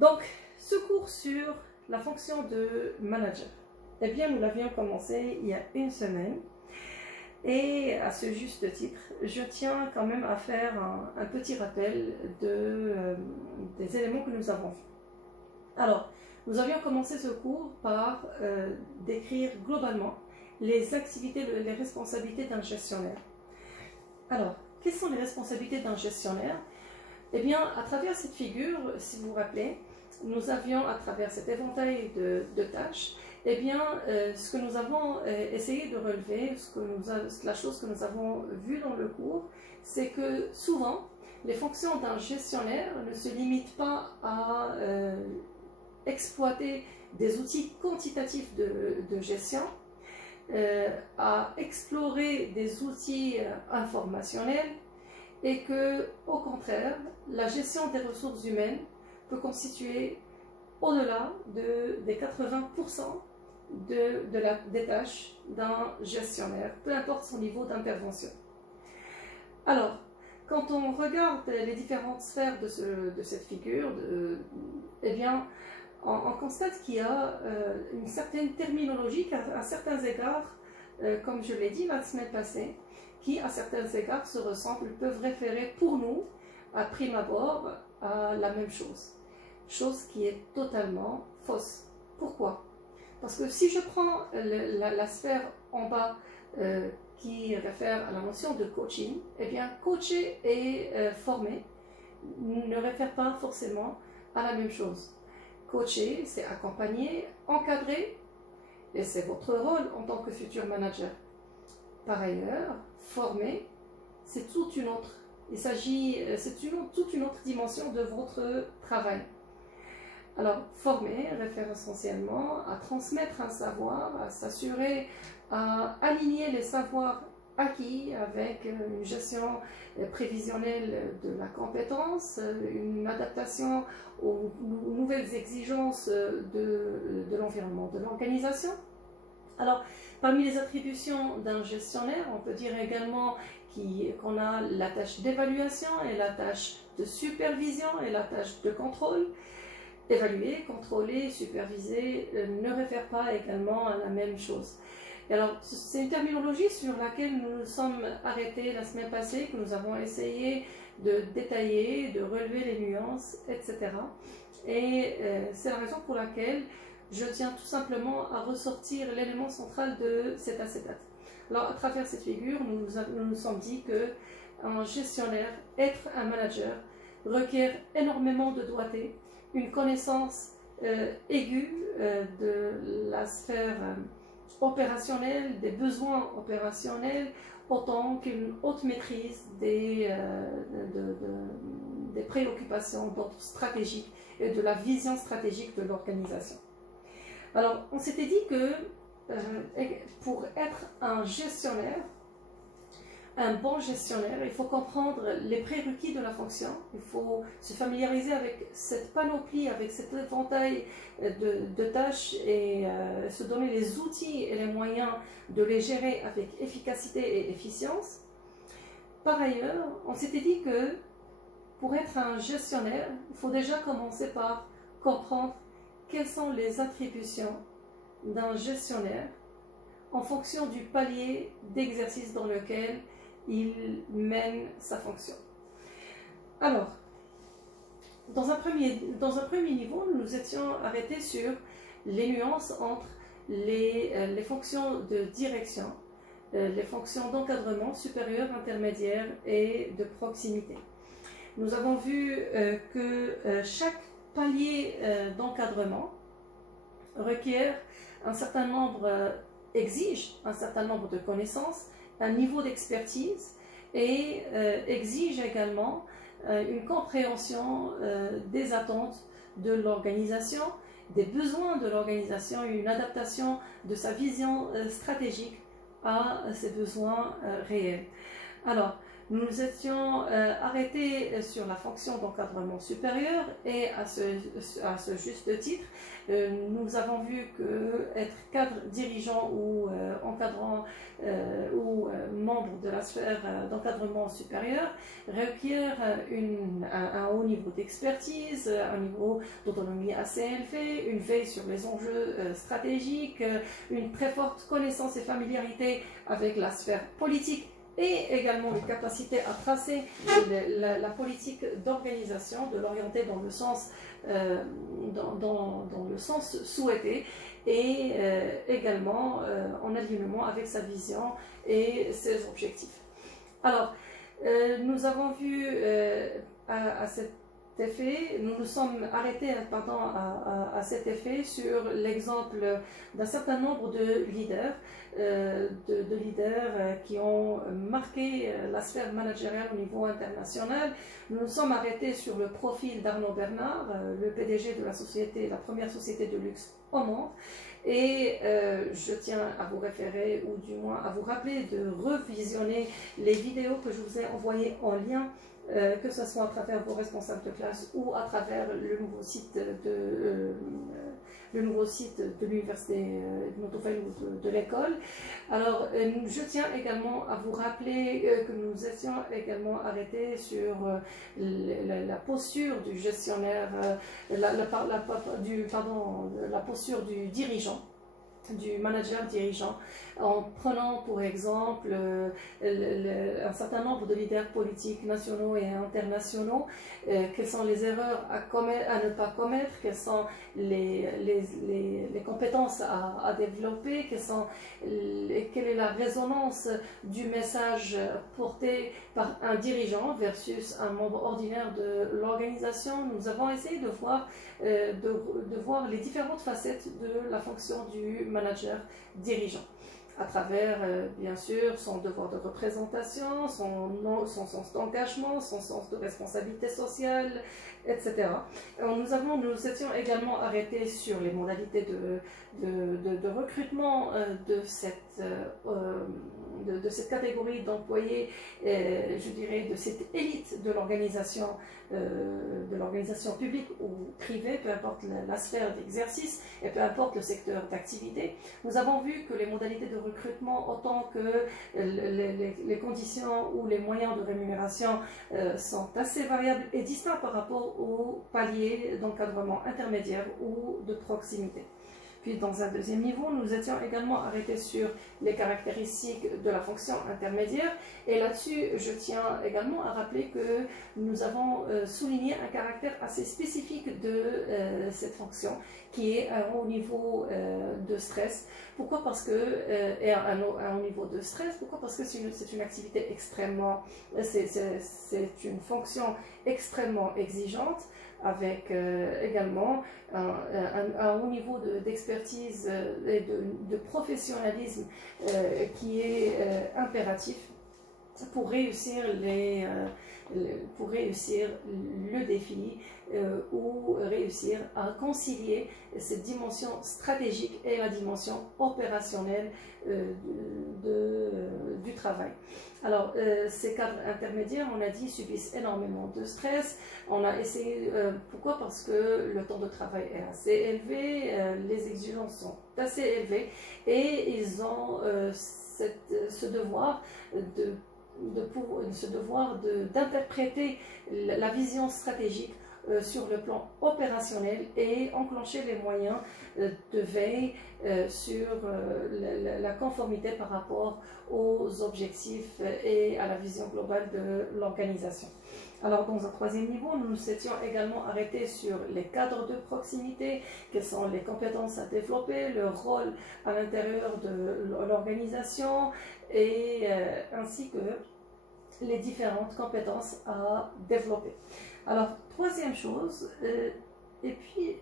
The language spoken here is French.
Donc, ce cours sur la fonction de manager, eh bien, nous l'avions commencé il y a une semaine. Et à ce juste titre, je tiens quand même à faire un petit rappel des éléments que nous avons vus. Alors, nous avions commencé ce cours par décrire globalement les activités, les responsabilités d'un gestionnaire. Alors, quelles sont les responsabilités d'un gestionnaire? Eh bien, à travers cette figure, si vous vous rappelez, nous avions, à travers cet éventail de tâches, eh bien, ce que nous avons essayé de relever, la chose que nous avons vue dans le cours, c'est que souvent, les fonctions d'un gestionnaire ne se limitent pas à exploiter des outils quantitatifs de gestion, à explorer des outils informationnels, et que, au contraire, la gestion des ressources humaines peut constituer au-delà des 80% des tâches d'un gestionnaire, peu importe son niveau d'intervention. Alors, quand on regarde les différentes sphères de cette figure, eh bien, on constate qu'il y a une certaine terminologie à certains égards, comme je l'ai dit la semaine passée, qui à certains égards se ressemblent, peuvent référer pour nous, à prime abord, à la même chose. Chose qui est totalement fausse. Pourquoi? Parce que si je prends la sphère en bas qui réfère à la notion de coaching, eh bien coacher et former ne réfèrent pas forcément à la même chose. Coacher, c'est accompagner, encadrer, et c'est votre rôle en tant que futur manager. Par ailleurs, former, c'est toute une autre. C'est toute une autre dimension de votre travail. Alors, former réfère essentiellement à transmettre un savoir, à s'assurer, à aligner les savoirs acquis avec une gestion prévisionnelle de la compétence, une adaptation aux nouvelles exigences de l'environnement, de l'organisation. Alors, parmi les attributions d'un gestionnaire, on peut dire également qu'on a la tâche d'évaluation et la tâche de supervision et la tâche de contrôle. Évaluer, contrôler, superviser ne réfèrent pas également à la même chose. Et alors, c'est une terminologie sur laquelle nous nous sommes arrêtés la semaine passée, que nous avons essayé de détailler, de relever les nuances, etc. Et c'est la raison pour laquelle je tiens tout simplement à ressortir l'élément central de cet acétate. Alors, à travers cette figure, nous nous sommes dit qu'un gestionnaire, être un manager, requiert énormément de doigté, une connaissance aiguë de la sphère opérationnelle, des besoins opérationnels, autant qu'une haute maîtrise des préoccupations d'ordre stratégique et de la vision stratégique de l'organisation. Alors, on s'était dit que pour être un gestionnaire, un bon gestionnaire, il faut comprendre les prérequis de la fonction, il faut se familiariser avec cette panoplie, avec cet éventail de tâches et se donner les outils et les moyens de les gérer avec efficacité et efficience. Par ailleurs, on s'était dit que pour être un gestionnaire, il faut déjà commencer par comprendre quelles sont les attributions d'un gestionnaire en fonction du palier d'exercice dans lequel il mène sa fonction. Alors, dans un premier niveau, nous nous étions arrêtés sur les nuances entre les fonctions de direction, les fonctions d'encadrement supérieur, intermédiaire et de proximité. Nous avons vu que chaque palier d'encadrement requiert un certain nombre, exige un certain nombre de connaissances, un niveau d'expertise et exige également une compréhension des attentes de l'organisation, des besoins de l'organisation et une adaptation de sa vision stratégique à ses besoins réels. Alors, nous nous étions arrêtés sur la fonction d'encadrement supérieur et à ce juste titre, nous avons vu que être cadre dirigeant ou encadrant ou membre de la sphère d'encadrement supérieur requiert un haut niveau d'expertise, un niveau d'autonomie assez élevé, une veille sur les enjeux stratégiques, une très forte connaissance et familiarité avec la sphère politique et également une capacité à tracer la politique d'organisation, de l'orienter dans le sens dans le sens souhaité et également en alignement avec sa vision et ses objectifs. Alors, nous avons vu à cet effet, nous nous sommes arrêtés à cet effet sur l'exemple d'un certain nombre de leaders, qui ont marqué la sphère managériale au niveau international. Nous nous sommes arrêtés sur le profil d'Arnaud Bernard, le PDG de la première société de luxe au monde. Et je tiens à vous référer, ou du moins à vous rappeler de revisionner les vidéos que je vous ai envoyées en lien, que ce soit à travers vos responsables de classe ou à travers le nouveau site de l'université de Noto-Fayoum ou de l'école. Alors, je tiens également à vous rappeler que nous étions également arrêtés sur la posture du gestionnaire, la posture du dirigeant, du manager dirigeant, en prenant pour exemple un certain nombre de leaders politiques nationaux et internationaux, quelles sont les erreurs à ne pas commettre, quelles sont les compétences à développer, quelle est la résonance du message porté par un dirigeant versus un membre ordinaire de l'organisation. Nous avons essayé de voir les différentes facettes de la fonction du manager dirigeant, à travers, bien sûr, son devoir de représentation, son sens d'engagement, son sens de responsabilité sociale, etc. Nous étions également arrêtés sur les modalités de recrutement de cette catégorie d'employés, je dirais de cette élite de l'organisation publique ou privée, peu importe la sphère d'exercice et peu importe le secteur d'activité. Nous avons vu que les modalités de recrutement, autant que les conditions ou les moyens de rémunération sont assez variables et distincts par rapport aux paliers d'encadrement intermédiaire ou de proximité. Puis dans un deuxième niveau, nous étions également arrêtés sur les caractéristiques de la fonction intermédiaire. Et là-dessus, je tiens également à rappeler que nous avons souligné un caractère assez spécifique de cette fonction, qui est un haut niveau de stress. Pourquoi? Parce que, et un haut niveau de stress, pourquoi? Parce que c'est une activité extrêmement, c'est une fonction extrêmement exigeante, avec également un haut niveau d'expertise et de professionnalisme qui est impératif pour réussir le défi ou réussir à concilier cette dimension stratégique et la dimension opérationnelle du travail. Alors, ces cadres intermédiaires, on a dit, subissent énormément de stress. On a essayé, pourquoi? Parce que le temps de travail est assez élevé, les exigences sont assez élevées et ils ont ce devoir d'interpréter la vision stratégique sur le plan opérationnel et enclencher les moyens de veille sur la conformité par rapport aux objectifs et à la vision globale de l'organisation. Alors, dans un troisième niveau, nous nous étions également arrêtés sur les cadres de proximité, quelles sont les compétences à développer, leur rôle à l'intérieur de l'organisation et ainsi que les différentes compétences à développer. Alors, troisième chose, et puis